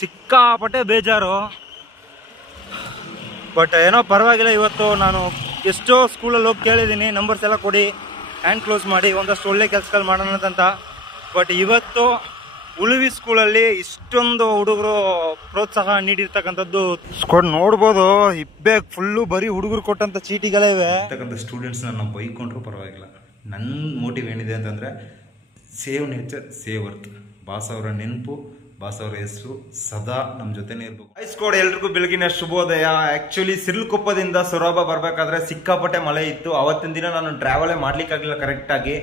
ಸಿಕ್ಕಾಪಟ್ಟೆ ಬೇಜಾರು. ಬಟ್ ಏನೋ ಪರವಾಗಿಲ್ಲ. ಇವತ್ತು ನಾನು ಎಷ್ಟೋ ಸ್ಕೂಲಲ್ಲಿ ಹೋಗಿ ಕೇಳಿದ್ದೀನಿ, ನಂಬರ್ಸ್ ಎಲ್ಲ ಕೊಡಿ, ಹ್ಯಾಂಡ್ ಕ್ಲೋಸ್ ಮಾಡಿ, ಒಂದಷ್ಟು ಒಳ್ಳೆ ಕೆಲಸಗಳು ಮಾಡೋಣ ಅಂತ. ಬಟ್ ಇವತ್ತು ಉಳುವಿ ಸ್ಕೂಲಲ್ಲಿ ಇಷ್ಟೊಂದು ಹುಡುಗರು ಪ್ರೋತ್ಸಾಹ ನೀಡಿರ್ತಕ್ಕಂಥದ್ದು ನೋಡ್ಬೋದು. ಇಬ್ಬೆ ಫುಲ್ಲು ಬರೀ ಹುಡುಗರು ಕೊಟ್ಟಂಥ ಚೀಟಿಗಳೇ ಇವೆ. ಸ್ಟೂಡೆಂಟ್ಸ್ನ ನಾವು ಬೈಕೊಂಡ್ರು ಪರವಾಗಿಲ್ಲ. ನನ್ನ ಮೋಟಿವ್ ಏನಿದೆ ಅಂತಂದರೆ save nature save earth. Boss ಅವರ ನೆನಪು, ಬಾಸ್ ಅವರ ಹೆಸರು ಸದಾ ನಮ್ಮ ಜೊತೆನೇ ಇರ್ಬೇಕು. ಐಸ್ಕೋಡ್ ಎಲ್ರಿಗೂ ಬೆಳಗಿನ ಶುಭೋದಯ. ಆಕ್ಚುಲಿ ಸಿರ್ಲುಕೊಪ್ಪದಿಂದ ಸೊರಬ ಬರ್ಬೇಕಾದ್ರೆ ಸಿಕ್ಕಾಪಟ್ಟೆ ಮಳೆ ಇತ್ತು. ಅವತ್ತಿನ ದಿನ ನಾನು ಟ್ರಾವೆಲೇ ಮಾಡ್ಲಿಕ್ಕಾಗಿಲ್ಲ ಕರೆಕ್ಟಾಗಿ.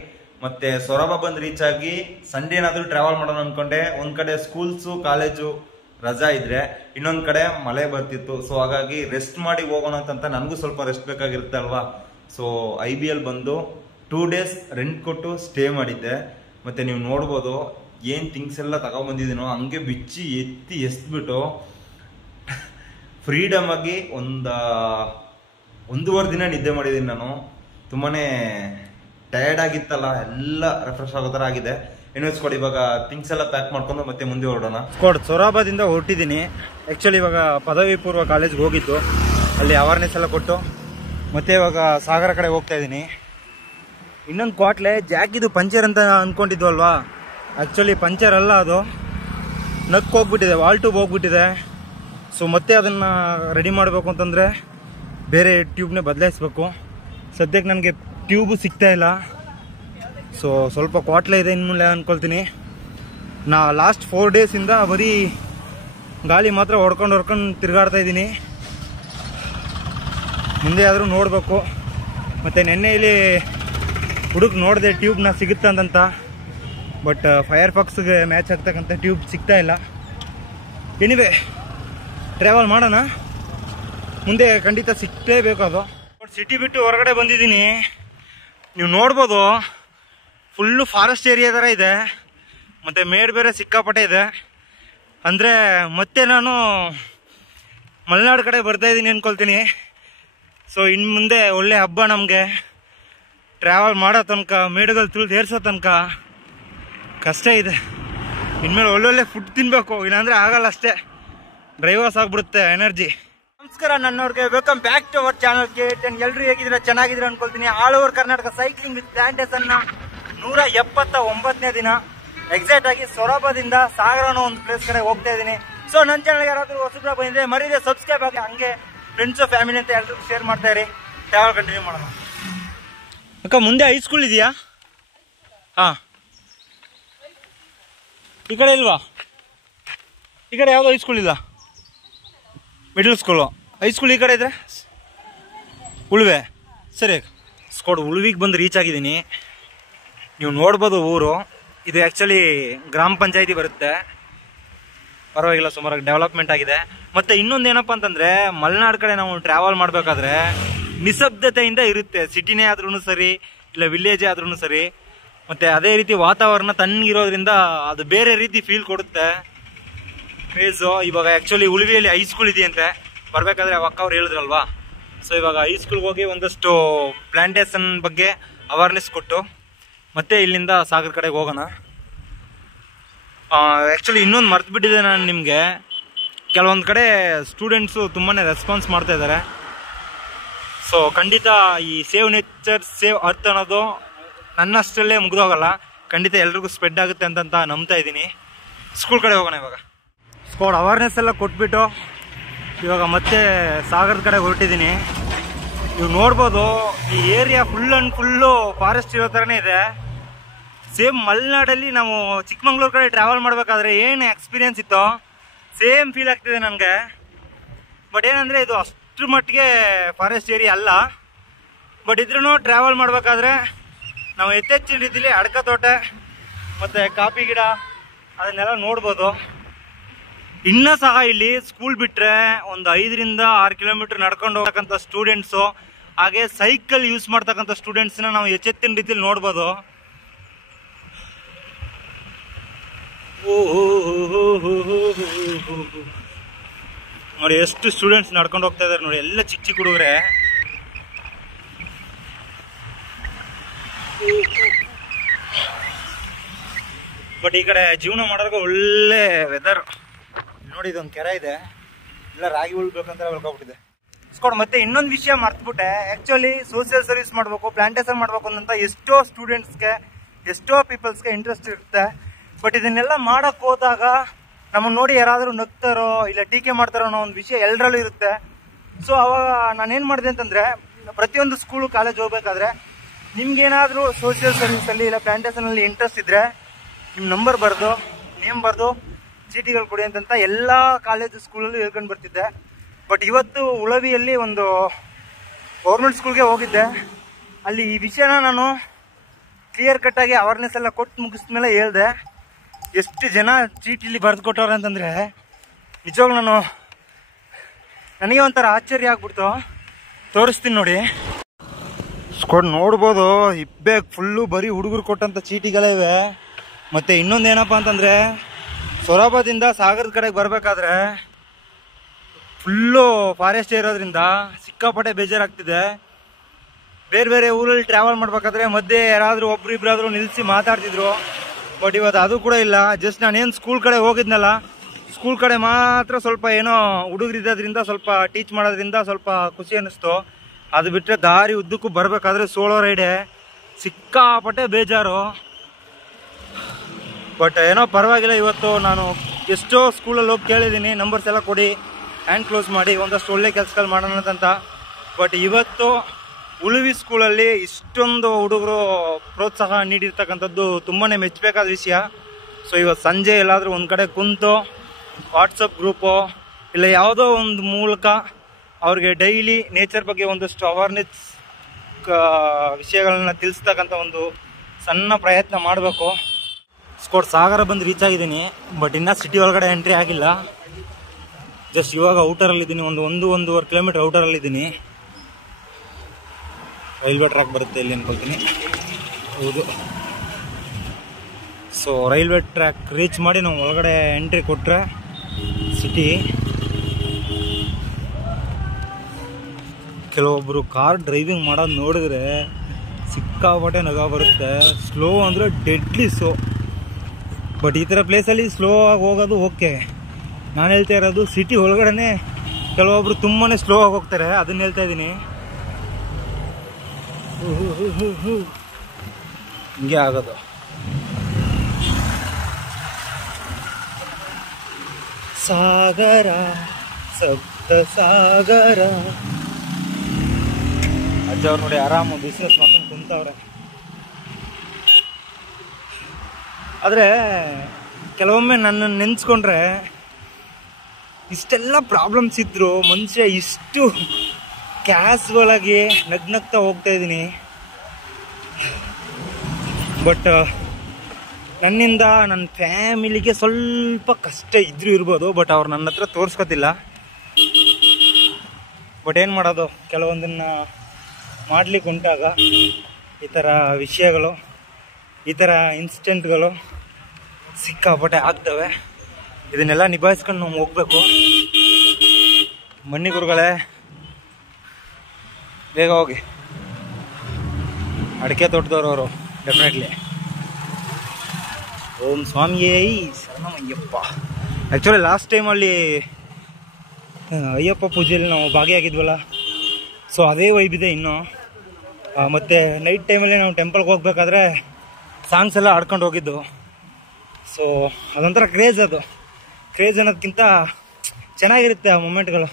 ಮತ್ತೆ ಸೊರಬ ಬಂದು ರೀಚ್ ಆಗಿ ಸಂಡೇ ಏನಾದರೂ ಟ್ರಾವೆಲ್ ಮಾಡೋಣ ಅನ್ಕೊಂಡೆ. ಒಂದ್ ಕಡೆ ಸ್ಕೂಲ್ಸು ಕಾಲೇಜು ರಜಾ ಇದ್ರೆ, ಇನ್ನೊಂದ್ ಕಡೆ ಮಳೆ ಬರ್ತಿತ್ತು. ಸೊ ಹಾಗಾಗಿ ರೆಸ್ಟ್ ಮಾಡಿ ಹೋಗೋಣ ಅಂತ ನನಗೂ ಸ್ವಲ್ಪ ರೆಸ್ಟ್ ಬೇಕಾಗಿರುತ್ತೆ ಅಲ್ವಾ. ಸೊ IBL ಬಂದು 2 days ರೆಂಟ್ ಕೊಟ್ಟು ಸ್ಟೇ ಮಾಡಿದ್ದೆ. ಮತ್ತೆ ನೀವು ನೋಡ್ಬೋದು ಏನ್ ಥಿಂಗ್ಸ್ ಎಲ್ಲ ತಗೊಂಡ್ಬಂದಿದ್ದೀನೋ ಹಂಗೆ ಬಿಚ್ಚಿ ಎಸ್ಬಿಟ್ಟು ಫ್ರೀಡಮ್ ಆಗಿ 1.5 ದಿನ ನಿದ್ದೆ ಮಾಡಿದ್ದೀನಿ ನಾನು. ತುಂಬಾನೇ ಟಯರ್ಡ್ ಆಗಿತ್ತಲ್ಲ, ಎಲ್ಲ ರಿಫ್ರೆಶ್ ಆಗೋ ಥರ ಆಗಿದೆ. ಇನ್ವೆಸ್ಟ್ಕೊಡಿ ಇವಾಗ ಥಿಂಗ್ಸ್ ಎಲ್ಲ ಪ್ಯಾಕ್ ಮಾಡ್ಕೊಂಡು ಮತ್ತೆ ಮುಂದೆ ಹೊರಡೋಣ. ಸೊರಬದಿಂದ ಹೊರಟಿದ್ದೀನಿ. ಆ್ಯಕ್ಚುಲಿ ಇವಾಗ ಪದವಿ ಪೂರ್ವ ಕಾಲೇಜ್ಗೆ ಹೋಗಿದ್ದು, ಅಲ್ಲಿ ಅವೇರ್ನೆಸ್ ಎಲ್ಲ ಕೊಟ್ಟು ಮತ್ತೆ ಇವಾಗ ಸಾಗರ ಕಡೆ ಹೋಗ್ತಾ ಇದ್ದೀನಿ. ಇನ್ನೊಂದು ಕ್ವಾಟ್ಲೆ ಜಾಕಿದು ಪಂಚರ್ ಅಂತ ಅಂದ್ಕೊಂಡಿದ್ವು ಅಲ್ವಾ. ಆ್ಯಕ್ಚುಲಿ ಪಂಚರ್ ಅಲ್ಲ, ಅದು ನಕ್ ಹೋಗ್ಬಿಟ್ಟಿದೆ, ವಾಲ್ ಟ್ಯೂಬ್ ಹೋಗ್ಬಿಟ್ಟಿದೆ. ಸೊ ಮತ್ತೆ ಅದನ್ನು ರೆಡಿ ಮಾಡಬೇಕು ಅಂತಂದರೆ ಬೇರೆ ಟ್ಯೂಬ್ನೇ ಬದಲಾಯಿಸ್ಬೇಕು. ಸದ್ಯಕ್ಕೆ ನನಗೆ ಟ್ಯೂಬು ಸಿಗ್ತಾ ಇಲ್ಲ. ಸೊ ಸ್ವಲ್ಪ ಕ್ವಾಟ್ಲೆ ಇದೆ ಇನ್ಮೇಲೆ ಅಂದ್ಕೊಳ್ತೀನಿ. ನಾ ಲಾಸ್ಟ್ 4 days ಬರೀ ಗಾಳಿ ಮಾತ್ರ ಹೊಡ್ಕೊಂಡು ತಿರುಗಾಡ್ತಾ ಇದ್ದೀನಿ. ಮುಂದೆ ಆದರೂ ನೋಡಬೇಕು. ಮತ್ತು ನೆನ್ನೆ ಇಲ್ಲಿ ಹುಡುಗ ನೋಡಿದೆ ಟ್ಯೂಬ್ನ ಸಿಗುತ್ತಂತ. ಬಟ್ ಫೈರ್ ಫಾಕ್ಸ್ಗೆ ಮ್ಯಾಚ್ ಆಗ್ತಕ್ಕಂಥ ಟ್ಯೂಬ್ ಸಿಗ್ತಾ ಇಲ್ಲ. ಎನಿವೆ ಟ್ರಾವೆಲ್ ಮಾಡೋಣ, ಮುಂದೆ ಖಂಡಿತ ಸಿಗ್ಲೇಬೇಕು. ಅದು ಸಿಟಿ ಬಿಟ್ಟು ಹೊರಗಡೆ ಬಂದಿದ್ದೀನಿ. ನೀವು ನೋಡ್ಬೋದು ಫುಲ್ಲು ಫಾರೆಸ್ಟ್ ಏರಿಯಾ ಥರ ಇದೆ. ಮತ್ತು ಮೇಡ್ ಬೇರೆ ಸಿಕ್ಕಾಪಟ್ಟೆ ಇದೆ. ಅಂದರೆ ಮತ್ತೆ ನಾನು ಮಲೆನಾಡು ಕಡೆ ಬರ್ತಾಯಿದ್ದೀನಿ ಅಂದ್ಕೊಳ್ತೀನಿ. ಸೊ ಇನ್ನು ಮುಂದೆ ಒಳ್ಳೆ ಹಬ್ಬ ನಮಗೆ. ಟ್ರಾವೆಲ್ ಮಾಡೋ ತನಕ, ಮೇಡುಗಳು ತುಳಿದು ಏರ್ಸೋ ತನಕ ಕಷ್ಟ ಇದೆ. ಇನ್ಮೇಲೆ ಒಳ್ಳೊಳ್ಳೆ ಫುಡ್ ತಿನ್ನಬೇಕು, ಇಲ್ಲಾಂದರೆ ಆಗಲ್ಲ ಅಷ್ಟೇ. ಡ್ರೈವರ್ಸ್ ಆಗಿಬಿಡುತ್ತೆ ಎನರ್ಜಿ. ನಮಸ್ಕಾರ ನನ್ನವ್ರಿಗೆ, welcome back to our channel KTN. ಎಲ್ಲರೂ ಹೇಗಿದ್ರೆ ಚೆನ್ನಾಗಿದ್ರೆ ಅನ್ಕೊಳ್ತೀನಿ. All over Karnataka cycling with ಪ್ಲಾಂಟೇಶನ್ನ 179ನೇ ದಿನ. ಎಕ್ಸಾಕ್ಟ್ ಆಗಿ ಸೊರಬದಿಂದ ಸಾಗರ ಅನ್ನೋ ಒಂದು ಪ್ಲೇಸ್ ಕಡೆ ಹೋಗ್ತಾ ಇದ್ದೀನಿ. ಸೊ ನನ್ನ ಚಾನಲ್ಗೆ ಯಾರಾದರೂ ಹೊಸಬ್ರ ಬಂದಿದೆ ಮರೀದೆ ಸಬ್ಸ್ಕ್ರೈಬ್ ಆಗಿ, ಹಂಗೆ ಫ್ರೆಂಡ್ಸು ಫ್ಯಾಮಿಲಿ ಅಂತ ಎಲ್ಲರಿಗೂ ಶೇರ್ ಮಾಡ್ತಾ ಇರಿ. ಟ್ರಾವೆಲ್ ಕಂಟಿನ್ಯೂ ಮಾಡೋಣ. ಅಕ್ಕ ಮುಂದೆ ಹೈಸ್ಕೂಲ್ ಇದೆಯಾ? ಹಾಂ, ಈ ಕಡೆ ಇಲ್ವಾ? ಈ ಕಡೆ ಯಾವುದೋ ಹೈಸ್ಕೂಲ್ ಇಲ್ಲ, ಮಿಡ್ಲ್ ಸ್ಕೂಲು. ಹೈಸ್ಕೂಲ್ ಈ ಕಡೆ ಇದ್ರೆ ಉಳುವೆ. ಸರಿ ಉಳುವಿಗೆ ಬಂದು ರೀಚ್ ಆಗಿದ್ದೀನಿ. ನೀವು ನೋಡ್ಬೋದು ಊರು ಇದು. ಆ್ಯಕ್ಚುಲಿ ಗ್ರಾಮ ಪಂಚಾಯತಿ ಬರುತ್ತೆ. ಪರವಾಗಿಲ್ಲ, ಸುಮಾರಾಗಿ ಡೆವಲಪ್ಮೆಂಟ್ ಆಗಿದೆ. ಮತ್ತು ಇನ್ನೊಂದು ಏನಪ್ಪ ಅಂತಂದರೆ, ಮಲೆನಾಡು ಕಡೆ ನಾವು ಟ್ರಾವೆಲ್ ಮಾಡಬೇಕಾದ್ರೆ ನಿಶಬ್ದತೆಯಿಂದ ಇರುತ್ತೆ. ಸಿಟಿನೇ ಆದ್ರೂ ಸರಿ, ಇಲ್ಲ ವಿಲೇಜೇ ಆದ್ರೂ ಸರಿ. ಮತ್ತು ಅದೇ ರೀತಿ ವಾತಾವರಣ ತಣ್ಣಗಿರೋದ್ರಿಂದ ಅದು ಬೇರೆ ರೀತಿ ಫೀಲ್ ಕೊಡುತ್ತೆ. ಕ್ರೇಜು. ಇವಾಗ ಆ್ಯಕ್ಚುಲಿ ಉಳುವಿಯಲ್ಲಿ ಹೈಸ್ಕೂಲ್ ಇದೆಯಂತೆ. ಬರಬೇಕಾದ್ರೆ ಅಕ್ಕ ಅವ್ರು ಹೇಳಿದ್ರಲ್ವಾ. ಸೊ ಇವಾಗ ಹೈಸ್ಕೂಲ್ಗೆ ಹೋಗಿ ಒಂದಷ್ಟು ಪ್ಲಾಂಟೇಶನ್ ಬಗ್ಗೆ ಅವೇರ್ನೆಸ್ ಕೊಟ್ಟು ಮತ್ತೆ ಇಲ್ಲಿಂದ ಸಾಗರ ಕಡೆಗೆ ಹೋಗೋಣ. ಆ್ಯಕ್ಚುಲಿ ಇನ್ನೊಂದು ಮರ್ತುಬಿಟ್ಟಿದೆ ನಾನು ನಿಮಗೆ. ಕೆಲವೊಂದು ಕಡೆ ಸ್ಟೂಡೆಂಟ್ಸು ತುಂಬಾ ರೆಸ್ಪಾನ್ಸ್ ಮಾಡ್ತಾ ಇದ್ದಾರೆ. ಸೊ ಖಂಡಿತ ಈ ಸೇವ್ ನೇಚರ್ ಸೇವ್ ಅರ್ತ್ ಅನ್ನೋದು ನನ್ನಷ್ಟರಲ್ಲೇ ಮುಗಿದೋಗಲ್ಲ. ಖಂಡಿತ ಎಲ್ರಿಗೂ ಸ್ಪ್ರೆಡ್ ಆಗುತ್ತೆ ಅಂತ ನಂಬ್ತಾ ಇದ್ದೀನಿ. ಸ್ಕೂಲ್ ಕಡೆ ಹೋಗೋಣ ಇವಾಗ. ಸ್ಕೂಲ್ ಅವೇರ್ನೆಸ್ ಎಲ್ಲ ಕೊಟ್ಬಿಟ್ಟು ಇವಾಗ ಮತ್ತೆ ಸಾಗರದ ಕಡೆ ಹೊರಟಿದ್ದೀನಿ. ನೀವು ನೋಡ್ಬೋದು ಈ area full and full forest ಇರೋ ಥರನೇ ಇದೆ. ಸೇಮ್ ಮಲೆನಾಡಲ್ಲಿ ನಾವು ಚಿಕ್ಕಮಂಗ್ಳೂರು ಕಡೆ ಟ್ರಾವೆಲ್ ಮಾಡಬೇಕಾದ್ರೆ ಏನು ಎಕ್ಸ್ಪೀರಿಯನ್ಸ್ ಇತ್ತೋ ಸೇಮ್ ಫೀಲ್ ಆಗ್ತಿದೆ ನನಗೆ. ಬಟ್ ಏನಂದರೆ ಇದು ಅಷ್ಟ್ರ ಮಟ್ಟಿಗೆ ಫಾರೆಸ್ಟ್ ಏರಿಯಾ ಅಲ್ಲ. ಬಟ್ ಇದ್ರೂ ಟ್ರಾವೆಲ್ ಮಾಡಬೇಕಾದ್ರೆ ನಾವು ಹೆಚ್ಚಿನ ರೀತಿಲಿ ಅಡಕೆ ತೋಟ ಮತ್ತು ಕಾಫಿ ಗಿಡ ಅದನ್ನೆಲ್ಲ ನೋಡ್ಬೋದು. ಇನ್ನೂ ಸಹ ಇಲ್ಲಿ ಸ್ಕೂಲ್ ಬಿಟ್ಟರೆ ಒಂದು 5ರಿಂದ 6 ಕಿಲೋಮೀಟರ್ ನಡ್ಕೊಂಡು ಹೋಗ್ತಕ್ಕಂಥ ಸ್ಟೂಡೆಂಟ್ಸು, ಹಾಗೆ ಸೈಕಲ್ ಯೂಸ್ ಮಾಡ್ತಕ್ಕಂಥ ಸ್ಟೂಡೆಂಟ್ಸ್ನ ನಾವು ಹೆಚ್ಚಿನ ರೀತಿಲಿ ನೋಡ್ಬೋದು. ನೋಡಿ ಎಷ್ಟು ಸ್ಟೂಡೆಂಟ್ಸ್ ನಡ್ಕೊಂಡು ಹೋಗ್ತಾ ಇದಾರೆ ನೋಡಿ, ಎಲ್ಲ ಚಿಕ್ಕ ಚಿಕ್ಕ ಹುಡುಗರೆ. ಬಟ್ ಈ ಕಡೆ ಜೀವನ ಮಾಡೋರ್ಗೆ ಒಳ್ಳೆ ವೆದರ್. ನೋಡಿ ಇದೊಂದು ಕೆರೆ ಇದೆ, ಇಲ್ಲ ರಾಗಿ ಉಳ್ಬೇಕಂತ ಬೆಳ್ಕೊಬಿಟ್ಟಿದೆ. ಸ್ಕೋಡ್ ಮತ್ತೆ ಇನ್ನೊಂದು ವಿಷಯ ಮರ್ತ್ಬಿಟ್ಟೆ. ಆಕ್ಚುಲಿ ಸೋಷಿಯಲ್ ಸರ್ವಿಸ್ ಮಾಡಬೇಕು, ಪ್ಲಾಂಟೇಶನ್ ಮಾಡಬೇಕು ಅಂತ ಎಷ್ಟೋ ಸ್ಟೂಡೆಂಟ್ಸ್ಗೆ, ಎಷ್ಟೋ ಪೀಪಲ್ಸ್ಗೆ ಇಂಟ್ರೆಸ್ಟ್ ಇರುತ್ತೆ. ಬಟ್ ಇದನ್ನೆಲ್ಲ ಮಾಡಕ್ ಹೋದಾಗ ನಮ್ಮನ್ನು ನೋಡಿ ಯಾರಾದರೂ ನಗ್ತಾರೋ ಇಲ್ಲ ಟೀಕೆ ಮಾಡ್ತಾರೋ ಅನ್ನೋ ಒಂದು ವಿಷಯ ಎಲ್ಲರಲ್ಲೂ ಇರುತ್ತೆ. ಸೊ ಅವಾಗ ನಾನೇನು ಮಾಡಿದೆ ಅಂತಂದರೆ, ಪ್ರತಿಯೊಂದು ಸ್ಕೂಲು ಕಾಲೇಜ್ ಹೋಗ್ಬೇಕಾದ್ರೆ ನಿಮ್ಗೇನಾದರೂ ಸೋಷಿಯಲ್ ಸರ್ವಿಸಲ್ಲಿ ಇಲ್ಲ ಪ್ಲಾಂಟೇಶನಲ್ಲಿ ಇಂಟ್ರೆಸ್ಟ್ ಇದ್ದರೆ ನಿಮ್ಮ ನಂಬರ್ ಬರೆದು ನೇಮ್ ಬರೆದು ಚೀಟಿಗಳು ಕೊಡಿ ಅಂತ ಎಲ್ಲ ಕಾಲೇಜು ಸ್ಕೂಲಲ್ಲೂ ಹೇಳ್ಕೊಂಡು ಬರ್ತಿದ್ದೆ. ಬಟ್ ಇವತ್ತು ಉಳವಿಯಲ್ಲಿ ಒಂದು ಗೌರ್ಮೆಂಟ್ ಸ್ಕೂಲ್ಗೆ ಹೋಗಿದ್ದೆ. ಅಲ್ಲಿ ಈ ವಿಷಯನ ನಾನು ಕ್ಲಿಯರ್ ಕಟ್ಟಾಗಿ ಅವೇರ್ನೆಸ್ ಎಲ್ಲ ಕೊಟ್ಟು ಮುಗಿಸ್ಮೇಲೆ ಹೇಳಿದೆ. ಎಷ್ಟು ಜನ ಚೀಟಿಲಿ ಬರೆದು ಕೊಟ್ಟವ್ರೆ ಅಂತಂದರೆ ನಿಜವಾಗ್ಲೂ ನನಗೆ ಒಂಥರ ಆಶ್ಚರ್ಯ ಆಗ್ಬಿಡ್ತು. ತೋರಿಸ್ತೀನಿ ನೋಡಿ. ಸ್ಕೋಡ್ ನೋಡ್ಬೋದು, ಇಬ್ಬೆ ಫುಲ್ಲು ಬರೀ ಹುಡುಗರು ಕೊಟ್ಟಂಥ ಚೀಟಿಗಳೇ ಇವೆ. ಮತ್ತು ಇನ್ನೊಂದು ಏನಪ್ಪ ಅಂತಂದರೆ, ಸೊರಬದಿಂದ ಸಾಗರದ ಕಡೆಗೆ ಬರಬೇಕಾದ್ರೆ ಫುಲ್ಲು ಫಾರೆಸ್ಟ್ ಇರೋದ್ರಿಂದ ಸಿಕ್ಕಾಪಟ್ಟೆ ಬೇಜಾರಾಗ್ತಿದೆ. ಬೇರೆ ಬೇರೆ ಊರಲ್ಲಿ ಟ್ರಾವೆಲ್ ಮಾಡ್ಬೇಕಾದ್ರೆ ಮಧ್ಯೆ ಯಾರಾದರೂ ಒಬ್ರಿಬ್ರಾದರೂ ನಿಲ್ಲಿಸಿ ಮಾತಾಡ್ತಿದ್ರು. ಬಟ್ ಇವತ್ತು ಅದು ಕೂಡ ಇಲ್ಲ. ಜಸ್ಟ್ ನಾನೇನು ಸ್ಕೂಲ್ ಕಡೆ ಹೋಗಿದ್ನಲ್ಲ, ಸ್ಕೂಲ್ ಕಡೆ ಮಾತ್ರ ಸ್ವಲ್ಪ ಏನೋ ಹುಡುಗರಿದ್ದರಿಂದ ಸ್ವಲ್ಪ ಟೀಚ್ ಮಾಡೋದ್ರಿಂದ ಸ್ವಲ್ಪ ಖುಷಿ ಅನ್ನಿಸ್ತು. ಅದು ಬಿಟ್ಟರೆ ದಾರಿ ಉದ್ದಕ್ಕೂ ಬರಬೇಕಾದ್ರೆ ಸೋಲೋ ರೈಡೆ ಸಿಕ್ಕಾಪಟ್ಟೆ ಬೇಜಾರು. ಬಟ್ ಏನೋ ಪರವಾಗಿಲ್ಲ. ಇವತ್ತು ನಾನು ಎಷ್ಟೋ ಸ್ಕೂಲಲ್ಲಿ ಹೋಗಿ ಕೇಳಿದ್ದೀನಿ, ನಂಬರ್ಸ್ ಎಲ್ಲ ಕೊಡಿ, ಹ್ಯಾಂಡ್ ಕ್ಲೋಸ್ ಮಾಡಿ ಒಂದಷ್ಟು ಒಳ್ಳೆ ಕೆಲಸಗಳು ಮಾಡೋಣ ಅಂತ. ಬಟ್ ಇವತ್ತು ಉಳುವಿ ಸ್ಕೂಲಲ್ಲಿ ಇಷ್ಟೊಂದು ಹುಡುಗರು ಪ್ರೋತ್ಸಾಹ ನೀಡಿರ್ತಕ್ಕಂಥದ್ದು ತುಂಬಾ ಮೆಚ್ಚಬೇಕಾದ ವಿಷಯ. ಸೊ ಇವತ್ತು ಸಂಜೆ ಎಲ್ಲಾದರೂ ಒಂದು ಕಡೆ ಕುಂತು ವಾಟ್ಸಪ್ ಗ್ರೂಪು ಇಲ್ಲ ಯಾವುದೋ ಒಂದು ಮೂಲಕ ಅವ್ರಿಗೆ ಡೈಲಿ ನೇಚರ್ ಬಗ್ಗೆ ಒಂದಷ್ಟು ಅವೇರ್ನೆಸ್ ವಿಷಯಗಳನ್ನ ತಿಳಿಸ್ತಕ್ಕಂಥ ಒಂದು ಸಣ್ಣ ಪ್ರಯತ್ನ ಮಾಡಬೇಕು. ಸ್ಕೋಡ್ ಸಾಗರ ಬಂದು ರೀಚ್ ಆಗಿದ್ದೀನಿ. ಬಟ್ ಇನ್ನೂ ಸಿಟಿ ಒಳಗಡೆ ಎಂಟ್ರಿ ಆಗಿಲ್ಲ. ಜಸ್ಟ್ ಇವಾಗ ಔಟರಲ್ಲಿದ್ದೀನಿ, ಒಂದೂವರೆ ಕಿಲೋಮೀಟರ್ ಔಟರಲ್ಲಿದ್ದೀನಿ. ರೈಲ್ವೆ ಟ್ರ್ಯಾಕ್ ಬರುತ್ತೆ ಇಲ್ಲಿ ಅನ್ಕೊಳ್ತೀನಿ. ಹೌದು. ಸೊ ರೈಲ್ವೆ ಟ್ರ್ಯಾಕ್ ರೀಚ್ ಮಾಡಿ ನಾವು ಒಳಗಡೆ ಎಂಟ್ರಿ ಕೊಟ್ಟರೆ ಸಿಟಿ. ಕೆಲವೊಬ್ಬರು ಕಾರ್ ಡ್ರೈವಿಂಗ್ ಮಾಡೋದು ನೋಡಿದ್ರೆ ಸಿಕ್ಕಾಪಟ್ಟೆ ನಗ ಬರುತ್ತೆ. ಸ್ಲೋ ಅಂದರೆ ಡೆಡ್ಲಿ ಸ್ಲೋ. ಬಟ್ ಈ ಥರ ಪ್ಲೇಸಲ್ಲಿ ಸ್ಲೋ ಆಗಿ ಹೋಗೋದು ಓಕೆ. ನಾನು ಹೇಳ್ತಾ ಇರೋದು ಸಿಟಿ ಒಳಗಡೆ ಕೆಲವೊಬ್ರು ತುಂಬಾ ಸ್ಲೋ ಆಗಿ ಹೋಗ್ತಾರೆ, ಅದನ್ನ ಹೇಳ್ತಾ ಇದ್ದೀನಿ. ಹಿಂಗೆ ಆಗೋದು. ಸಾಗರ ಸಪ್ತ ಸಾಗರ. ಅಜ್ಜ ಅವ್ರು ನೋಡಿ ಆರಾಮ ಬಿಸ್ನೆಸ್ ಮಾಡ್ಕೊಂಡು ಕುಂತವ್ರೆ. ಆದರೆ ಕೆಲವೊಮ್ಮೆ ನನ್ನನ್ನು ನೆನೆಸ್ಕೊಂಡ್ರೆ ಇಷ್ಟೆಲ್ಲ ಪ್ರಾಬ್ಲಮ್ಸ್ ಇದ್ರು ಮನುಷ್ಯ ಇಷ್ಟು ಕ್ಯಾಸುವಲ್ ಆಗಿ ನಗ್ನಗ್ತಾ ಹೋಗ್ತಾ ಇದ್ದೀನಿ. ಬಟ್ ನನ್ನಿಂದ ನನ್ನ ಫ್ಯಾಮಿಲಿಗೆ ಸ್ವಲ್ಪ ಕಷ್ಟ ಇದ್ರೂ ಇರ್ಬೋದು. ಬಟ್ ಅವ್ರು ನನ್ನ ಹತ್ರ ತೋರಿಸ್ಕೊತಿಲ್ಲ. ಬಟ್ ಏನು ಮಾಡೋದು, ಕೆಲವೊಂದನ್ನು ಮಾಡ್ಲಿಕ್ಕೆ ಉಂಟಾಗ ಈ ಥರ ವಿಷಯಗಳು, ಈ ಥರ ಇನ್ಸಿಡೆಂಟ್ಗಳು ಸಿಕ್ಕಾಪಟ್ಟೆ ಆಗ್ತವೆ. ಇದನ್ನೆಲ್ಲ ನಿಭಾಯಿಸ್ಕೊಂಡು ನಾವು ಹೋಗ್ಬೇಕು. ಬನ್ನಿ ಗುರುಗಳೇ, ಬೇಗ ಹೋಗಿ. ಅಡಿಕೆ ತೋಟದವ್ರವರು ಡೆಫಿನೆಟ್ಲಿ. ಓಂ ಸ್ವಾಮಿಯೇ ಶರಣಮಯ್ಯಪ್ಪ. ಆ್ಯಕ್ಚುಲಿ ಲಾಸ್ಟ್ ಟೈಮಲ್ಲಿ ಅಯ್ಯಪ್ಪ ಪೂಜೆಯಲ್ಲಿ ನಾವು ಭಾಗಿಯಾಗಿದ್ವಲ್ಲ, ಸೊ ಅದೇ ವೈಬಿದೆ ಇನ್ನು. ಮತ್ತು ನೈಟ್ ಟೈಮಲ್ಲಿ ನಾವು ಟೆಂಪಲ್ಗೆ ಹೋಗ್ಬೇಕಾದ್ರೆ ಸಾಂಗ್ಸ್ ಎಲ್ಲ ಆಡ್ಕೊಂಡು ಹೋಗಿದ್ದು. ಸೊ ಅದೊಂಥರ ಕ್ರೇಜ್. ಅದು ಕ್ರೇಜ್ ಅನ್ನೋದಕ್ಕಿಂತ ಚೆನ್ನಾಗಿರುತ್ತೆ ಆ ಮೂಮೆಂಟ್ಗಳು.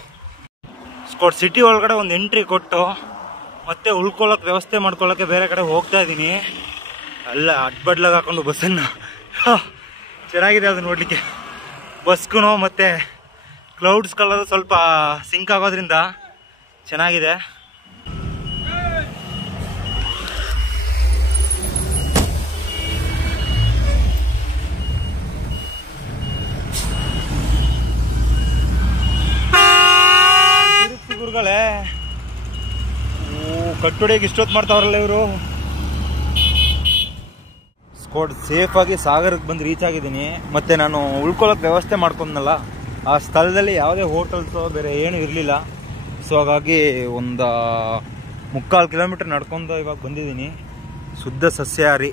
ಸ್ಕೋಟ್ ಸಿಟಿ ಒಳಗಡೆ ಒಂದು ಎಂಟ್ರಿ ಕೊಟ್ಟು ಮತ್ತೆ ಉಳ್ಕೊಳ್ಳೋಕೆ ವ್ಯವಸ್ಥೆ ಮಾಡ್ಕೊಳ್ಳೋಕ್ಕೆ ಬೇರೆ ಕಡೆ ಹೋಗ್ತಾ ಇದ್ದೀನಿ. ಅಲ್ಲ ಅಡ್ಬಡ್ಲಾಗ ಹಾಕೊಂಡು ಬಸ್ಸನ್ನು ಚೆನ್ನಾಗಿದೆ ಅದು ನೋಡಲಿಕ್ಕೆ. ಬಸ್ಗೂ ಮತ್ತು ಕ್ಲೌಡ್ಸ್ ಕಲರ್ ಸ್ವಲ್ಪ ಸಿಂಕ್ ಆಗೋದ್ರಿಂದ ಚೆನ್ನಾಗಿದೆ. ಗುರುಗಳೇ, ಕಟ್ಟುಡಿಗೆ ಇಷ್ಟೊತ್ತು ಮಾಡ್ತಾವ್ರಲ್ಲ ಇವರು. ಸ್ಕೋಡ್ ಸೇಫಾಗಿ ಸಾಗರಕ್ಕೆ ಬಂದು ರೀಚ್ ಆಗಿದ್ದೀನಿ. ಮತ್ತು ನಾನು ಉಳ್ಕೊಳ್ಳೋಕೆ ವ್ಯವಸ್ಥೆ ಮಾಡ್ಕೊಂಡ್ನಲ್ಲ, ಆ ಸ್ಥಳದಲ್ಲಿ ಯಾವುದೇ ಹೋಟೆಲ್ಸೋ ಬೇರೆ ಏನೂ ಇರಲಿಲ್ಲ. ಸೊ ಹಾಗಾಗಿ ಒಂದು 3/4 ಕಿಲೋಮೀಟ್ರ್ ನಡ್ಕೊಂಡು ಇವಾಗ ಬಂದಿದ್ದೀನಿ. ಶುದ್ಧ ಸಸ್ಯಾಹಾರಿ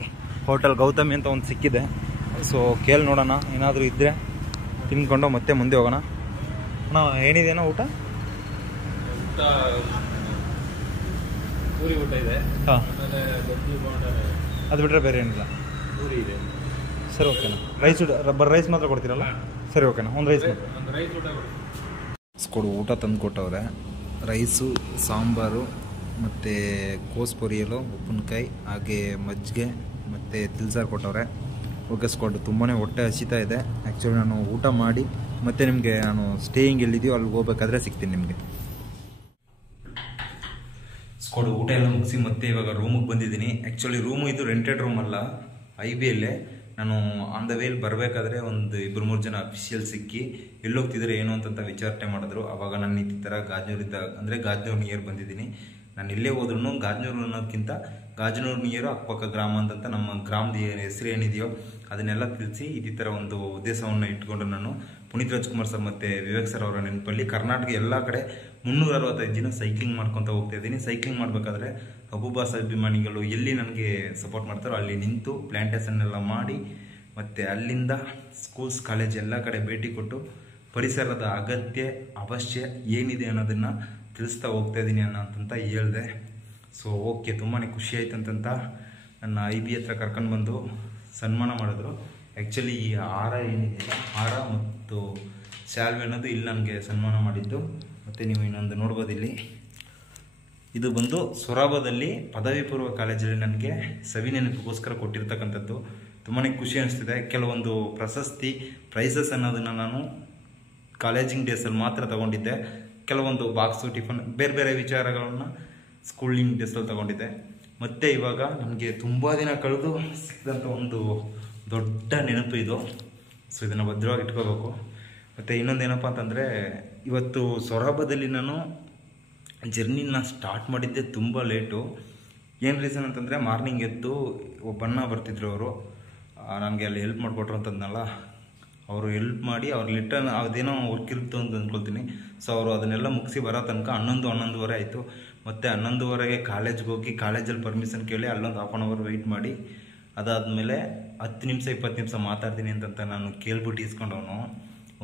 ಹೋಟೆಲ್ ಗೌತಮಿ ಅಂತ ಒಂದು ಸಿಕ್ಕಿದೆ. ಸೊ ಕೇಳಿ ನೋಡೋಣ, ಏನಾದರೂ ಇದ್ದರೆ ತಿನ್ಕೊಂಡು ಮತ್ತೆ ಮುಂದೆ ಹೋಗೋಣ. ಅಣ್ಣ ಏನಿದೆಯಣ್ಣ ಊಟ? ಪೂರಿ ಊಟ ಇದೆ. ಹಾಂ, ಅದು ಬಿಟ್ಟರೆ ಬೇರೆ ಏನಿಲ್ಲ. ಪೂರಿ ಇದೆ. ಸರಿ ಓಕೆನಾ. ರೈಸ್ ರೈಸ್ ಮಾತ್ರ ಕೊಡ್ತೀರಲ್ಲ? ಸರಿ ಓಕೆನಾ, ಒಂದು ರೈಸ್ ಮಾತ್ರ. ರೈಸ್ ಊಟ ಕೊಡು. ಊಟ ತಂದು ಕೊಟ್ಟವ್ರೆ. ರೈಸು, ಸಾಂಬಾರು ಮತ್ತು ಕೋಸು ಪೊರಿಯಲು, ಉಪ್ಪಿನಕಾಯಿ, ಹಾಗೆ ಮಜ್ಜಿಗೆ ಮತ್ತು ತಿಲ್ಸಾರು ಕೊಟ್ಟವ್ರೆ. ಒಗ್ಗಿಸ್ಕೊಂಡು ತುಂಬಾ ಹೊಟ್ಟೆ ಹಸಿತಾ ಇದೆ. ಆ್ಯಕ್ಚುಲಿ ನಾನು ಊಟ ಮಾಡಿ ಮತ್ತು ನಿಮಗೆ ನಾನು ಸ್ಟೇಯಿಂಗ್ ಎಲ್ಲಿದೆಯೋ ಅಲ್ಲಿ ಹೋಗ್ಬೇಕಾದ್ರೆ ಸಿಗ್ತೀನಿ ನಿಮಗೆ. ಸ್ಕೊಡು ಊಟ ಎಲ್ಲ ಮುಗಿಸಿ ಮತ್ತೆ ಇವಾಗ ರೂಮಿಗೆ ಬಂದಿದ್ದೀನಿ. ಆ್ಯಕ್ಚುಲಿ ರೂಮು ಇದು ರೆಂಟೆಡ್ ರೂಮ್ ಅಲ್ಲ, IBಯಲ್ಲೇ. ನಾನು ಆನ್ ದ ವೇಲ್ ಬರಬೇಕಾದ್ರೆ ಒಂದು 2-3 ಜನ ಅಫಿಷಿಯಲ್ ಸಿಕ್ಕಿ ಎಲ್ಲೋಗ್ತಿದ್ದಾರೆ ಏನು ಅಂತ ವಿಚಾರಣೆ ಮಾಡಿದ್ರು. ಆವಾಗ ನಾನು ಈ ಥರ ಗಾಜನೂರಿಂದ ಅಂದರೆ ಗಾಜನೂರು ನಿಯರ್ ಬಂದಿದ್ದೀನಿ. ನಾನು ಎಲ್ಲೇ ಹೋದ್ರೂ ಗಾಜನೂರು ಅನ್ನೋದಕ್ಕಿಂತ ಗಾಜನೂರು ನಿಯರು ಅಕ್ಕಪಕ್ಕ ಗ್ರಾಮ ಅಂತ ನಮ್ಮ ಗ್ರಾಮದ ಹೆಸರು ಏನಿದೆಯೋ ಅದನ್ನೆಲ್ಲ ತಿಳಿಸಿ ಈ ಥರ ಒಂದು ಉದ್ದೇಶವನ್ನು ಇಟ್ಕೊಂಡು ನಾನು ಪುನೀತ್ ರಾಜ್ಕುಮಾರ್ ಸರ್ ಮತ್ತು ವಿವೇಕ್ ಸರ್ ಅವರ ನೆನಪಲ್ಲಿ ಕರ್ನಾಟಕ ಎಲ್ಲ ಕಡೆ 365 ದಿನ ಸೈಕ್ಲಿಂಗ್ ಮಾಡ್ಕೊತ ಹೋಗ್ತಾ ಇದ್ದೀನಿ. ಸೈಕ್ಲಿಂಗ್ ಮಾಡಬೇಕಾದ್ರೆ ಅಬೂಬಾಸ್ ಅಭಿಮಾನಿಗಳು ಎಲ್ಲಿ ನನಗೆ ಸಪೋರ್ಟ್ ಮಾಡ್ತಾರೋ ಅಲ್ಲಿ ನಿಂತು ಪ್ಲ್ಯಾಂಟೇಷನ್ ಎಲ್ಲ ಮಾಡಿ ಮತ್ತು ಅಲ್ಲಿಂದ ಸ್ಕೂಲ್ಸ್ ಕಾಲೇಜ್ ಎಲ್ಲ ಕಡೆ ಭೇಟಿ ಕೊಟ್ಟು ಪರಿಸರದ ಅಗತ್ಯ ಅವಶ್ಯ ಏನಿದೆ ಅನ್ನೋದನ್ನು ತಿಳಿಸ್ತಾ ಹೋಗ್ತಾ ಇದ್ದೀನಿ ಅಂತ ಹೇಳಿದೆ. ಸೊ ಓಕೆ, ತುಂಬಾ ಖುಷಿ ಆಯ್ತು ಅಂತಂತ ನನ್ನ IB ಹತ್ರ ಕರ್ಕೊಂಡು ಬಂದು ಸನ್ಮಾನ ಮಾಡಿದ್ರು. ಆ್ಯಕ್ಚುಲಿ ಈ ಹಾರ ಏನಿದೆ, ಹಾರ ಮತ್ತು ಶಾಲ್ವೆ ಅನ್ನೋದು ಇಲ್ಲಿ ನನಗೆ ಸನ್ಮಾನ ಮಾಡಿದ್ದು. ಮತ್ತು ನೀವು ಇನ್ನೊಂದು ನೋಡ್ಬೋದು, ಇಲ್ಲಿ ಇದು ಬಂದು ಸೊರಾಬದಲ್ಲಿ ಪದವಿ ಪೂರ್ವ ಕಾಲೇಜಲ್ಲಿ ನನಗೆ ಸವಿ ನೆನಪಿಗೋಸ್ಕರ ಕೊಟ್ಟಿರ್ತಕ್ಕಂಥದ್ದು. ತುಂಬಾ ಖುಷಿ ಅನಿಸ್ತಿದೆ. ಕೆಲವೊಂದು ಪ್ರಶಸ್ತಿ ಪ್ರೈಸಸ್ ಅನ್ನೋದನ್ನು ನಾನು ಕಾಲೇಜಿಂಗ್ ಡೇಸಲ್ಲಿ ಮಾತ್ರ ತಗೊಂಡಿದ್ದೆ. ಕೆಲವೊಂದು ಬಾಕ್ಸು, ಟಿಫನ್, ಬೇರೆ ಬೇರೆ ವಿಚಾರಗಳನ್ನು ಸ್ಕೂಲಿಂಗ್ ಡೇಸಲ್ಲಿ ತಗೊಂಡಿದ್ದೆ. ಮತ್ತು ಇವಾಗ ನನಗೆ ತುಂಬ ದಿನ ಕಳೆದು ಸಿಕ್ಕಿದಂಥ ಒಂದು ದೊಡ್ಡ ನೆನಪು ಇದು. ಸೊ ಇದನ್ನು ಭದ್ರವಾಗಿ ಇಟ್ಕೋಬೇಕು. ಮತ್ತು ಇನ್ನೊಂದೇನಪ್ಪ ಅಂತಂದರೆ, ಇವತ್ತು ಸೊರಬದಲ್ಲಿ ನಾನು ಜರ್ನಿನ ಸ್ಟಾರ್ಟ್ ಮಾಡಿದ್ದೆ ತುಂಬ ಲೇಟು. ಏನು ರೀಸನ್ ಅಂತಂದರೆ, ಮಾರ್ನಿಂಗ್ ಎದ್ದು ಒಬ್ಬಣ್ಣ ಬರ್ತಿದ್ರು. ಅವರು ನನಗೆ ಅಲ್ಲಿ ಹೆಲ್ಪ್ ಮಾಡಿಕೊಟ್ರು ಅಂತಂದನಲ್ಲ, ಅವರು ಹೆಲ್ಪ್ ಮಾಡಿ ಅವ್ರು ಲಿಟರ್ನ್ ಅದೇನೋ ವರ್ಕ್ ಇರುತ್ತೆ ಅಂತ ಅಂದ್ಕೊಳ್ತೀನಿ. ಸೊ ಅವರು ಅದನ್ನೆಲ್ಲ ಮುಗಿಸಿ ಬರೋ ತನಕ 11-11:30 ಆಯಿತು. ಮತ್ತು 11:30ಗೆ ಕಾಲೇಜ್ಗೆ ಹೋಗಿ ಕಾಲೇಜಲ್ಲಿ ಪರ್ಮಿಷನ್ ಕೇಳಿ ಅಲ್ಲೊಂದು 1/2 hour ವೆಯ್ಟ್ ಮಾಡಿ, ಅದಾದಮೇಲೆ 10 ನಿಮಿಷ 20 ನಿಮಿಷ ಮಾತಾಡ್ತೀನಿ ಅಂತ ನಾನು ಕೇಳ್ಬಿಟ್ಟು ಇಸ್ಕೊಂಡವನು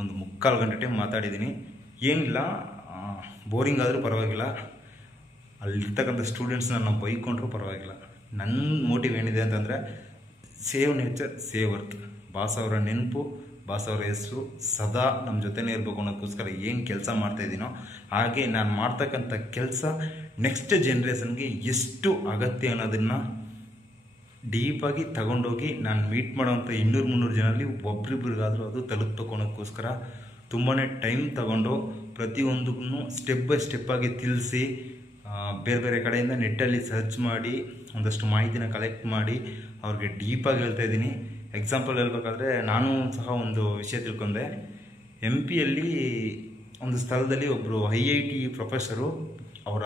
ಒಂದು 3/4 ಗಂಟೆ ಟೈಮ್ ಮಾತಾಡಿದ್ದೀನಿ. ಏನಿಲ್ಲ, ಬೋರಿಂಗ್ ಆದರೂ ಪರವಾಗಿಲ್ಲ, ಅಲ್ಲಿರ್ತಕ್ಕಂಥ ಸ್ಟೂಡೆಂಟ್ಸ್ನ ನಾವು ಬೈಕೊಂಡ್ರೂ ಪರವಾಗಿಲ್ಲ. ನನ್ನ ಮೋಟಿವ್ ಏನಿದೆ ಅಂತಂದರೆ, save nature, save earth. Boss ಅವರ ನೆನಪು, ಬಾಸ್ ಅವರ ಹೆಸರು ಸದಾ ನಮ್ಮ ಜೊತೆನೇ ಇರಬೇಕು ಅನ್ನೋದಕ್ಕೋಸ್ಕರ ಏನು ಕೆಲಸ ಮಾಡ್ತಾಯಿದ್ದೀನೋ, ಹಾಗೆ ನಾನು ಮಾಡ್ತಕ್ಕಂಥ ಕೆಲಸ ನೆಕ್ಸ್ಟ್ ಜನ್ರೇಷನ್ಗೆ ಎಷ್ಟು ಅಗತ್ಯ ಅನ್ನೋದನ್ನು ಡೀಪಾಗಿ ತಗೊಂಡೋಗಿ ನಾನು ಮೀಟ್ ಮಾಡೋವಂಥ 200-300 ಜನರಲ್ಲಿ ಒಬ್ರಿಬ್ರಿಗಾದರೂ ಅದು ತಲುಪಬೇಕು ಅನ್ನೋದಕ್ಕೋಸ್ಕರ ತುಂಬಾ ಟೈಮ್ ತಗೊಂಡು ಪ್ರತಿಯೊಂದಕ್ಕೂ ಸ್ಟೆಪ್ ಬೈ ಸ್ಟೆಪ್ಪಾಗಿ ತಿಳಿಸಿ, ಬೇರೆ ಬೇರೆ ಕಡೆಯಿಂದ ನೆಟ್ಟಲ್ಲಿ ಸರ್ಚ್ ಮಾಡಿ ಒಂದಷ್ಟು ಮಾಹಿತಿನ ಕಲೆಕ್ಟ್ ಮಾಡಿ ಅವ್ರಿಗೆ ಡೀಪಾಗಿ ಹೇಳ್ತಾ ಇದ್ದೀನಿ. ಎಕ್ಸಾಂಪಲ್ ಹೇಳ್ಬೇಕಾದ್ರೆ, ನಾನು ಸಹ ಒಂದು ವಿಷಯ ತಿಳ್ಕೊಂಡೆ. MP ಯಲ್ಲಿ ಒಂದು ಸ್ಥಳದಲ್ಲಿ ಒಬ್ಬರು IIT ಪ್ರೊಫೆಸರು ಅವರ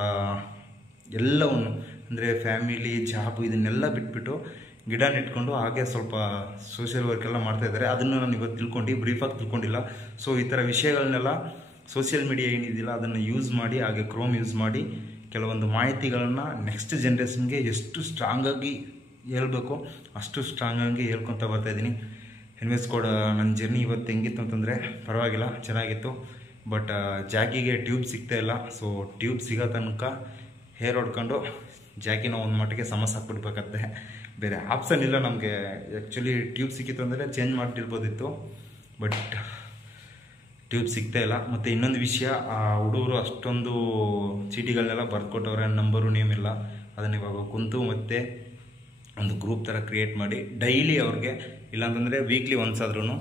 ಎಲ್ಲವನ್ನು ಅಂದರೆ ಫ್ಯಾಮಿಲಿ, ಜಾಬು ಇದನ್ನೆಲ್ಲ ಬಿಟ್ಬಿಟ್ಟು ಗಿಡ ನೆಟ್ಕೊಂಡು ಹಾಗೆ ಸ್ವಲ್ಪ ಸೋಷಿಯಲ್ ವರ್ಕ್ ಎಲ್ಲ ಮಾಡ್ತಾಯಿದ್ದಾರೆ. ಅದನ್ನು ನಾನು ಇವತ್ತು ತಿಳ್ಕೊಂಡು ಬ್ರೀಫಾಗಿ ತಿಳ್ಕೊಂಡಿಲ್ಲ. ಸೊ ಈ ಥರ ವಿಷಯಗಳನ್ನೆಲ್ಲ ಸೋಷಿಯಲ್ ಮೀಡಿಯಾ ಏನಿದೆಯಲ್ಲ ಅದನ್ನು ಯೂಸ್ ಮಾಡಿ, ಹಾಗೆ ಕ್ರೋಮ್ ಯೂಸ್ ಮಾಡಿ ಕೆಲವೊಂದು ಮಾಹಿತಿಗಳನ್ನು ನೆಕ್ಸ್ಟ್ ಜನ್ರೇಷನ್ಗೆ ಎಷ್ಟು ಸ್ಟ್ರಾಂಗಾಗಿ ಹೇಳ್ಬೇಕು ಅಷ್ಟು ಸ್ಟ್ರಾಂಗಾಗಿ ಹೇಳ್ಕೊತ ಬರ್ತಾಯಿದ್ದೀನಿ. ಎನ್ವೇಸ್ ಕೂಡ ನನ್ನ ಜರ್ನಿ ಇವತ್ತು ಹೆಂಗಿತ್ತು ಅಂತಂದರೆ, ಪರವಾಗಿಲ್ಲ, ಚೆನ್ನಾಗಿತ್ತು. ಬಟ್ ಜಾಕಿಗೆ ಟ್ಯೂಬ್ ಸಿಗ್ತಾಯಿಲ್ಲ. ಸೊ ಟ್ಯೂಬ್ ಸಿಗೋ ತನಕ ಹೇರ್ ಹೊಡ್ಕೊಂಡು ಜಾಕಿನ ಒಂದು ಮಟ್ಟಿಗೆ ಸಮಸ್ಯೆ ಹಾಕ್ಬಿಡ್ಬೇಕಾಗತ್ತೆ. ಬೇರೆ ಆಪ್ಷನ್ ಇಲ್ಲ ನಮಗೆ. ಆ್ಯಕ್ಚುಲಿ ಟ್ಯೂಬ್ ಸಿಕ್ಕಿತ್ತು ಅಂದರೆ ಚೇಂಜ್ ಮಾಡಿರ್ಬೋದಿತ್ತು, ಬಟ್ ಟ್ಯೂಬ್ ಸಿಗ್ತಾಯಿಲ್ಲ. ಮತ್ತು ಇನ್ನೊಂದು ವಿಷಯ, ಆ ಹುಡುಗರು ಅಷ್ಟೊಂದು ಚೀಟಿಗಳನ್ನೆಲ್ಲ ಬರ್ಕೊಟ್ಟವ್ರೆ, ನಂಬರು ನೇಮ್ ಎಲ್ಲ. ಅದನ್ನು ಇವಾಗ ಕುಂತು ಮತ್ತೆ ಒಂದು ಗ್ರೂಪ್ ಥರ ಕ್ರಿಯೇಟ್ ಮಾಡಿ ಡೈಲಿ ಅವ್ರಿಗೆ, ಇಲ್ಲಾಂತಂದರೆ ವೀಕ್ಲಿ ಒನ್ಸ್ ಆದ್ರೂ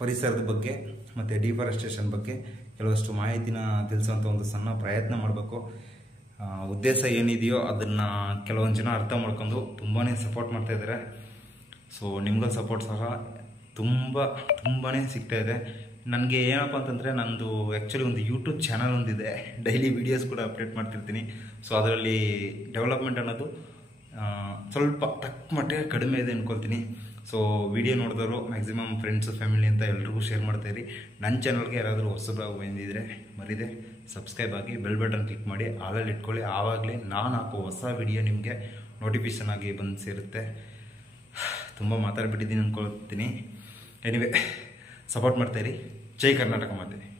ಪರಿಸರದ ಬಗ್ಗೆ ಮತ್ತು ಡಿಫಾರೆಸ್ಟೇಷನ್ ಬಗ್ಗೆ ಕೆಲವಷ್ಟು ಮಾಹಿತಿನ ತಿಳಿಸೋಂಥ ಒಂದು ಸಣ್ಣ ಪ್ರಯತ್ನ ಮಾಡಬೇಕು. ಉದ್ದೇಶ ಏನಿದೆಯೋ ಅದನ್ನು ಕೆಲವೊಂದು ಜನ ಅರ್ಥ ಮಾಡ್ಕೊಂಡು ತುಂಬಾ ಸಪೋರ್ಟ್ ಮಾಡ್ತಾಯಿದ್ದಾರೆ. ಸೊ ನಿಮ್ಗಳ ಸಪೋರ್ಟ್ ಸಹ ತುಂಬಾ ಸಿಗ್ತಾಯಿದೆ ನನಗೆ. ಏನಪ್ಪ ಅಂತಂದರೆ, ನಂದು ಆ್ಯಕ್ಚುಲಿ ಒಂದು ಯೂಟ್ಯೂಬ್ ಚಾನಲ್ ಒಂದಿದೆ, ಡೈಲಿ ವೀಡಿಯೋಸ್ ಕೂಡ ಅಪ್ಡೇಟ್ ಮಾಡ್ತಿರ್ತೀನಿ. ಸೊ ಅದರಲ್ಲಿ ಡೆವಲಪ್ಮೆಂಟ್ ಅನ್ನೋದು ಸ್ವಲ್ಪ ತಕ್ಕ ಮಟ್ಟಿಗೆ ಕಡಿಮೆ ಇದೆ ಅಂದ್ಕೊಳ್ತೀನಿ. ಸೊ ವಿಡಿಯೋ ನೋಡಿದವರು ಮ್ಯಾಕ್ಸಿಮಮ್ ಫ್ರೆಂಡ್ಸು, ಫ್ಯಾಮಿಲಿ ಅಂತ ಎಲ್ರಿಗೂ ಶೇರ್ ಮಾಡ್ತಾಯಿರಿ. ನನ್ನ ಚಾನಲ್ಗೆ ಯಾರಾದರೂ ಹೊಸಬರಾಗಿ ಬಂದಿದ್ದರೆ ಮರಿದೆ ಸಬ್ಸ್ಕ್ರೈಬ್ ಆಗಿ ಬೆಲ್ ಬಟನ್ ಕ್ಲಿಕ್ ಮಾಡಿ ಆಲಲ್ಲಿ ಇಟ್ಕೊಳ್ಳಿ. ಆವಾಗಲೇ ನಾನು ಹಾಕೋ ಹೊಸ ವಿಡಿಯೋ ನಿಮಗೆ ನೋಟಿಫಿಕೇಷನ್ ಆಗಿ ಬಂದು ಸೇರುತ್ತೆ. ತುಂಬ ಮಾತಾಡ್ಬಿಟ್ಟಿದ್ದೀನಿ ಅಂದ್ಕೊಳ್ತೀನಿ. ಎನಿವೆ, ಸಪೋರ್ಟ್ ಮಾಡ್ತಾಯಿರಿ. ಜೈ ಕರ್ನಾಟಕ ಮಾತೆ.